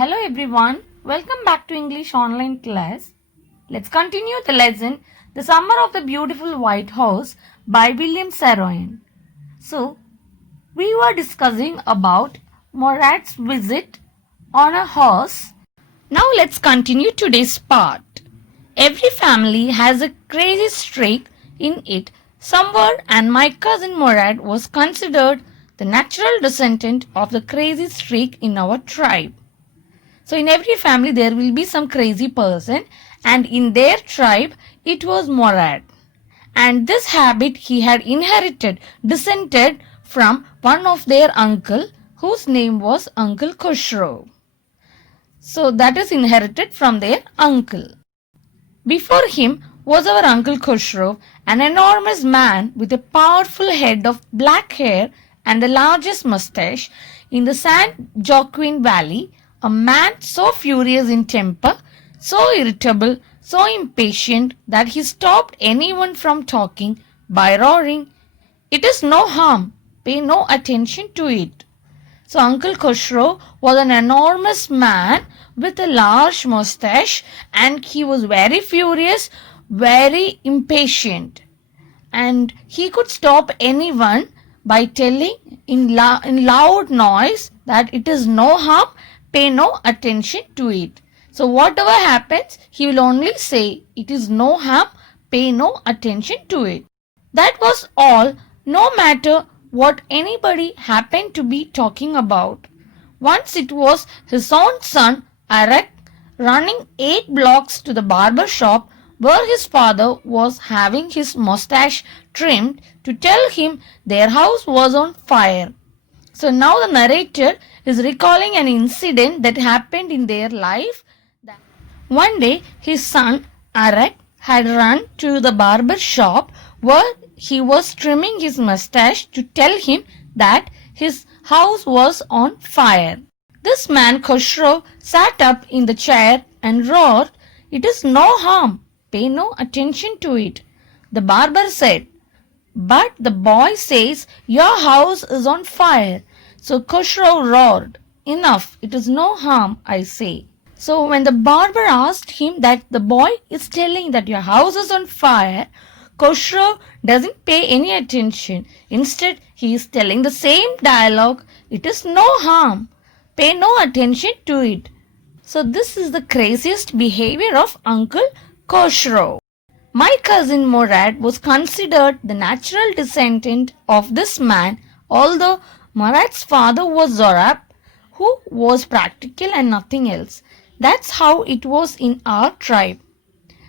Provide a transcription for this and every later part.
Hello everyone, welcome back to English online class. Let's continue the lesson The Summer of the Beautiful White House by William Saroyan. So, we were discussing about Murad's visit on a horse. Now let's continue today's part. Every family has a crazy streak in it somewhere, and my cousin Murad was considered the natural descendant of the crazy streak in our tribe. So in every family there will be some crazy person, and in their tribe it was Murad. And this habit he had descended from one of their uncle whose name was Uncle Khosrow. So that is inherited from their uncle. Before him was our Uncle Khosrow, an enormous man with a powerful head of black hair and the largest mustache in the San Joaquin Valley, a man so furious in temper, so irritable, so impatient that he stopped anyone from talking by roaring, "It is no harm, pay no attention to it." So Uncle Khosrow was an enormous man with a large mustache, and he was very furious, very impatient. And he could stop anyone by telling in loud noise that it is no harm, pay no attention to it. So whatever happens, he will only say, "It is no harm, pay no attention to it." That was all, no matter what anybody happened to be talking about. Once it was his own son, Arak, running 8 blocks to the barber shop where his father was having his mustache trimmed, to tell him their house was on fire. So now the narrator is recalling an incident that happened in their life. One day his son Arak had run to the barber shop where he was trimming his mustache to tell him that his house was on fire. This man Khosrow sat up in the chair and roared, "It is no harm, pay no attention to it." The barber said, "But the boy says your house is on fire." So Khosrow roared, "Enough, it is no harm, I say." So when the barber asked him that the boy is telling that your house is on fire, Khosrow doesn't pay any attention. Instead, he is telling the same dialogue, "It is no harm, pay no attention to it." So this is the craziest behavior of Uncle Khosrow. My cousin Murad was considered the natural descendant of this man, although Murad's father was Zorab, who was practical and nothing else. That's how it was in our tribe.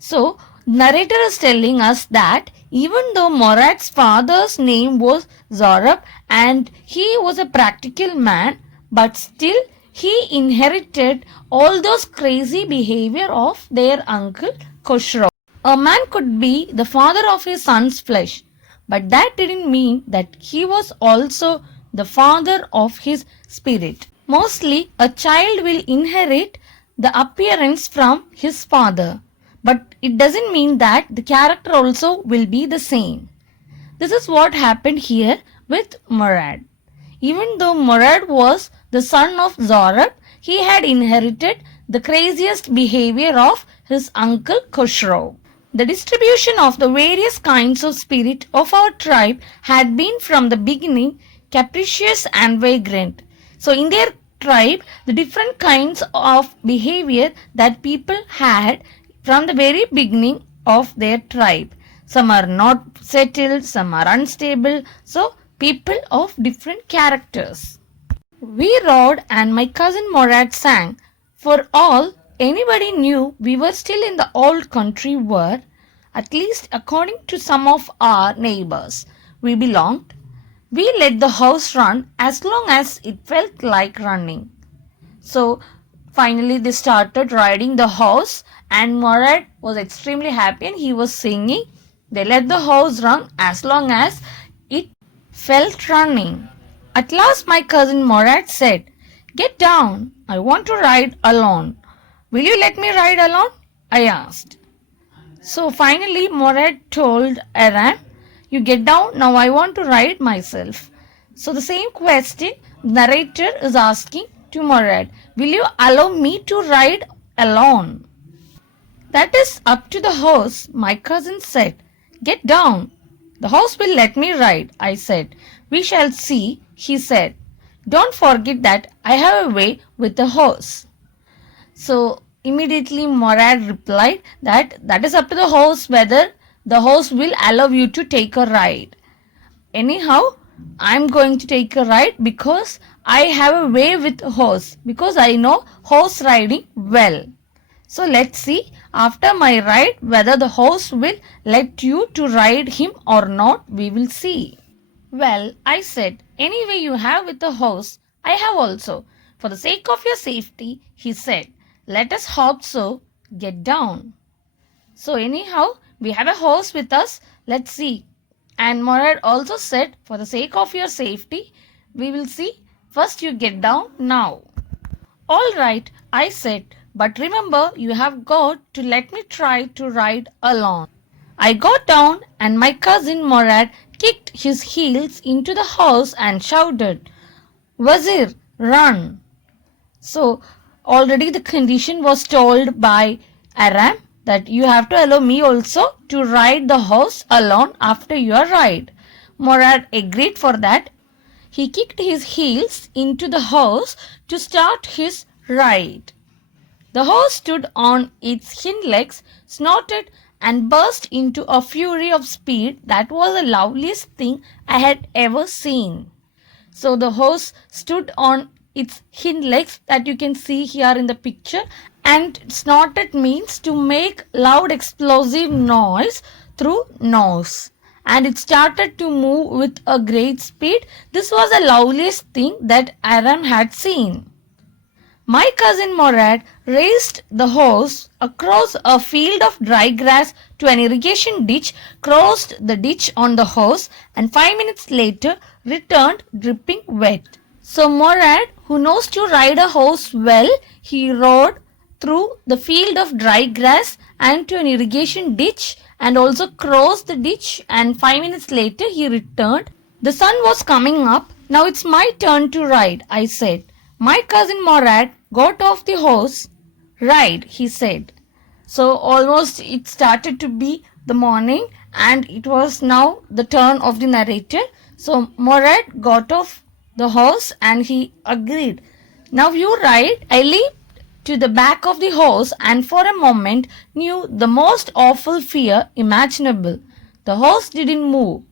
So, narrator is telling us that even though Murad's father's name was Zorab and he was a practical man, but still he inherited all those crazy behavior of their uncle Khosrow. A man could be the father of his son's flesh, but that didn't mean that he was also the father of his spirit. Mostly, a child will inherit the appearance from his father, but it doesn't mean that the character also will be the same. This is what happened here with Murad. Even though Murad was the son of Zorab, he had inherited the craziest behavior of his uncle Khosrow. The distribution of the various kinds of spirit of our tribe had been from the beginning capricious and vagrant. So in their tribe, the different kinds of behavior that people had from the very beginning of their tribe. Some are not settled, some are unstable. So people of different characters. We roared and my cousin Murad sang. For all anybody knew, we were still in the old country where, at least according to some of our neighbors, we belonged. We let the horse run as long as it felt like running. So finally they started riding the horse, and Murad was extremely happy and he was singing. They let the horse run as long as it felt running. At last my cousin Murad said, "Get down, I want to ride alone." "Will you let me ride alone?" I asked. So finally Murad told Aram, "You get down, now I want to ride myself." So the same question narrator is asking to Murad, will you allow me to ride alone? That is up to the horse, my cousin said. Get down. The horse will let me ride, I said. We shall see, he said. Don't forget that I have a way with the horse. So immediately Murad replied that is up to the horse whether the horse will allow you to take a ride. Anyhow, I'm going to take a ride because I have a way with horse, because I know horse riding well. So let's see after my ride whether the horse will let you to ride him or not. We will see. Well, I said, anyway you have with the horse, I have also. For the sake of your safety, he said, let us hope so. Get down. So anyhow, we have a horse with us. Let's see. And Murad also said, for the sake of your safety, we will see. First you get down now. All right, I said, but remember you have got to let me try to ride alone. I got down and my cousin Murad kicked his heels into the horse and shouted, Wazir, run. So already the condition was told by Aram that you have to allow me also to ride the horse alone after your ride. Murad agreed for that. He kicked his heels into the horse to start his ride. The horse stood on its hind legs, snorted, and burst into a fury of speed that was the loveliest thing I had ever seen. So the horse stood on its hind legs that you can see here in the picture, and snorted means to make loud explosive noise through nose. And it started to move with a great speed. This was the loveliest thing that Aram had seen. My cousin Murad raced the horse across a field of dry grass to an irrigation ditch, crossed the ditch on the horse, and 5 minutes later returned dripping wet. So Murad, who knows to ride a horse well, he rode through the field of dry grass and to an irrigation ditch and also crossed the ditch, and 5 minutes later he returned. The sun was coming up. Now it's my turn to ride, I said. My cousin Murad got off the horse. Ride, he said. So almost it started to be the morning and it was now the turn of the narrator. So Murad got off the horse and he agreed. Now you ride. I leaped to the back of the horse and for a moment knew the most awful fear imaginable. The horse didn't move.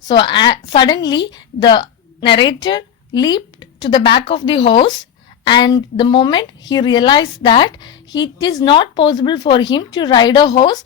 So suddenly the narrator leaped to the back of the horse, and the moment he realized that it is not possible for him to ride a horse,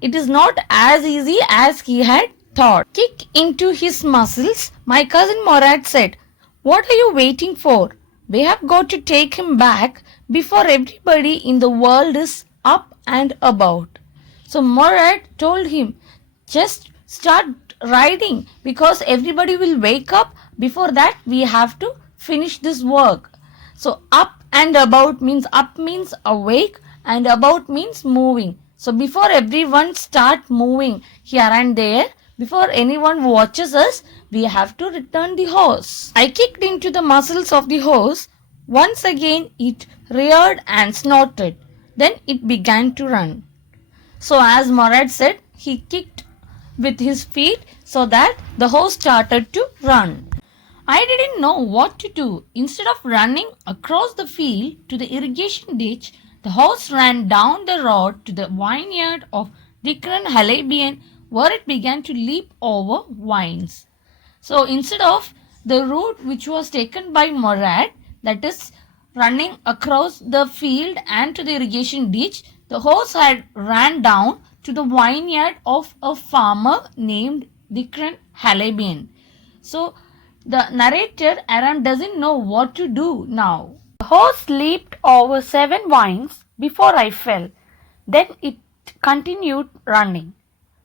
it is not as easy as he had thought. Kick into his muscles, my cousin Murad said, What are you waiting for? We have got to take him back before everybody in the world is up and about. So Murad told him, just start riding because everybody will wake up. Before that we have to finish this work. So up and about means up means awake and about means moving. So before everyone start moving here and there, before anyone watches us, we have to return the horse. I kicked into the muscles of the horse. Once again it reared and snorted. Then it began to run. So as Murad said, he kicked with his feet so that the horse started to run. I didn't know what to do. Instead of running across the field to the irrigation ditch, the horse ran down the road to the vineyard of Dikran Halabian, where it began to leap over vines. So instead of the route which was taken by Murad, that is running across the field and to the irrigation ditch, the horse had ran down to the vineyard of a farmer named Dikran Halabian. So the narrator Aram doesn't know what to do now. The horse leaped over 7 vines before I fell. Then it continued running.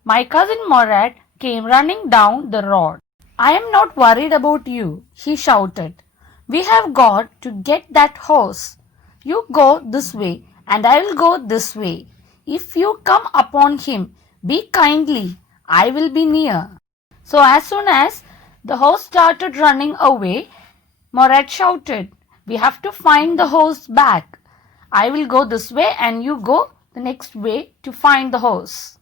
My cousin Murad came running down the road. I am not worried about you, he shouted. We have got to get that horse. You go this way and I will go this way. If you come upon him, be kindly. I will be near. So as soon as the horse started running away, Murad shouted, We have to find the horse back. I will go this way and you go the next way to find the horse.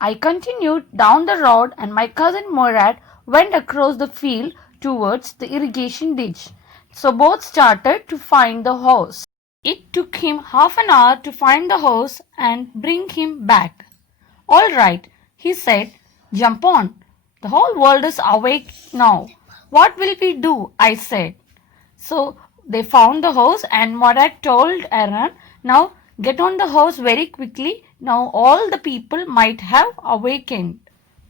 I continued down the road and my cousin Murad went across the field towards the irrigation ditch. So both started to find the horse. It took him half an hour to find the horse and bring him back. All right, he said, jump on. The whole world is awake now. What will we do? I said. So they found the horse and Murad told Aaron, now get on the horse very quickly. Now all the people might have awakened.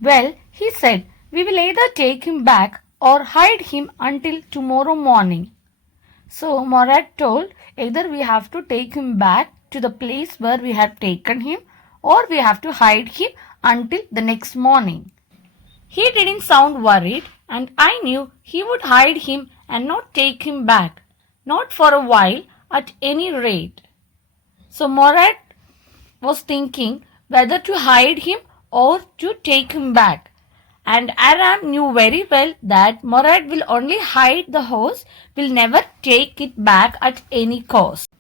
Well, he said, we will either take him back or hide him until tomorrow morning. So Murad told, either we have to take him back to the place where we had taken him or we have to hide him until the next morning. He didn't sound worried and I knew he would hide him and not take him back, not for a while at any rate. So Murad was thinking whether to hide him or to take him back. And Aram knew very well that Murad will only hide the horse, will never take it back at any cost.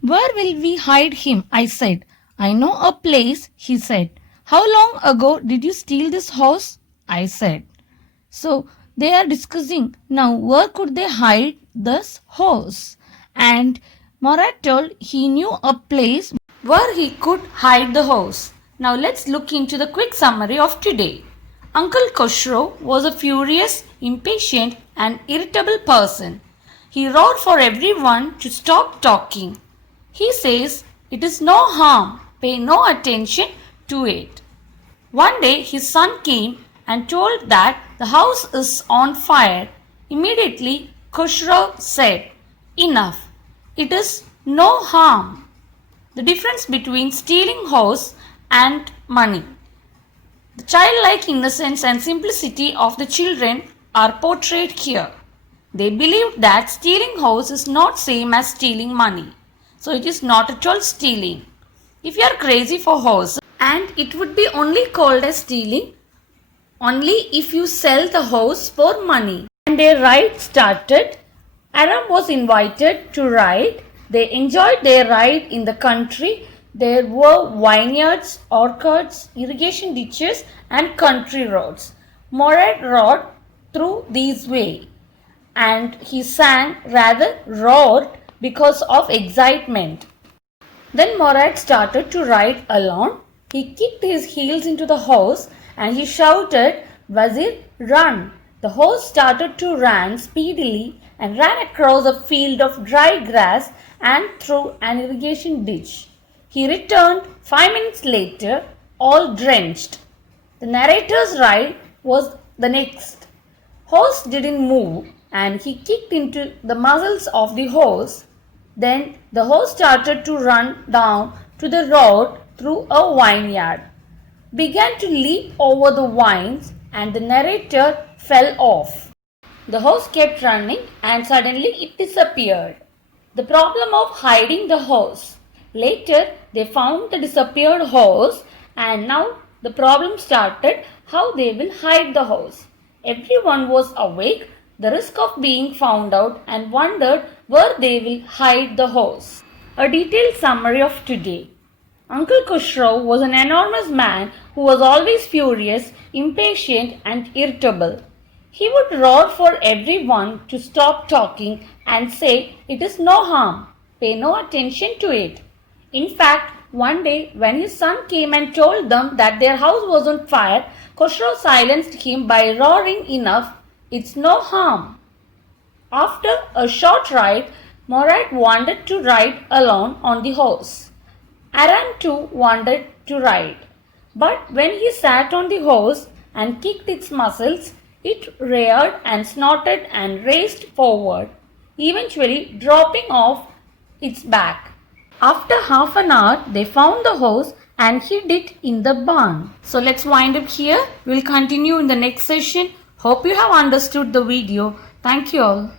Where will we hide him? I said. I know a place, he said. How long ago did you steal this horse? I said. So they are discussing now where could they hide this horse. And Murad told he knew a place where he could hide the horse. Now let's look into the quick summary of today. Uncle Khosrow was a furious, impatient and irritable person. He roared for everyone to stop talking. He says, it is no harm, pay no attention to it. One day his son came and told that the house is on fire. Immediately Khosrow said, enough, it is no harm. The difference between stealing horse and money. The childlike innocence and simplicity of the children are portrayed here. They believed that stealing horse is not same as stealing money. So it is not at all stealing. If you are crazy for horse, and it would be only called as stealing only if you sell the horse for money. And their ride started. Aram was invited to ride. They enjoyed their ride in the country. There were vineyards, orchards, irrigation ditches and country roads. Murad rode through these way and he sang, rather roared because of excitement. Then Murad started to ride alone. He kicked his heels into the horse and he shouted, Wazir, run! The horse started to run speedily and ran across a field of dry grass and through an irrigation ditch. He returned 5 minutes later, all drenched. The narrator's ride was the next. Horse didn't move and he kicked into the muzzles of the horse. Then the horse started to run down to the road through a vineyard, began to leap over the vines and the narrator fell off. The horse kept running and suddenly it disappeared. The problem of hiding the horse. Later, they found the disappeared horse and now the problem started how they will hide the horse. Everyone was awake, the risk of being found out and wondered where they will hide the horse. A detailed summary of today. Uncle Khosrow was an enormous man who was always furious, impatient and irritable. He would roar for everyone to stop talking and say, it is no harm, pay no attention to it. In fact, one day when his son came and told them that their house was on fire, Khosrow silenced him by roaring, enough, it's no harm. After a short ride, Murad wanted to ride alone on the horse. Aram too wanted to ride. But when he sat on the horse and kicked its muscles, it reared and snorted and raced forward, eventually dropping off its back. After half an hour, they found the horse and hid it in the barn. So let's wind up here. We'll continue in the next session. Hope you have understood the video. Thank you all.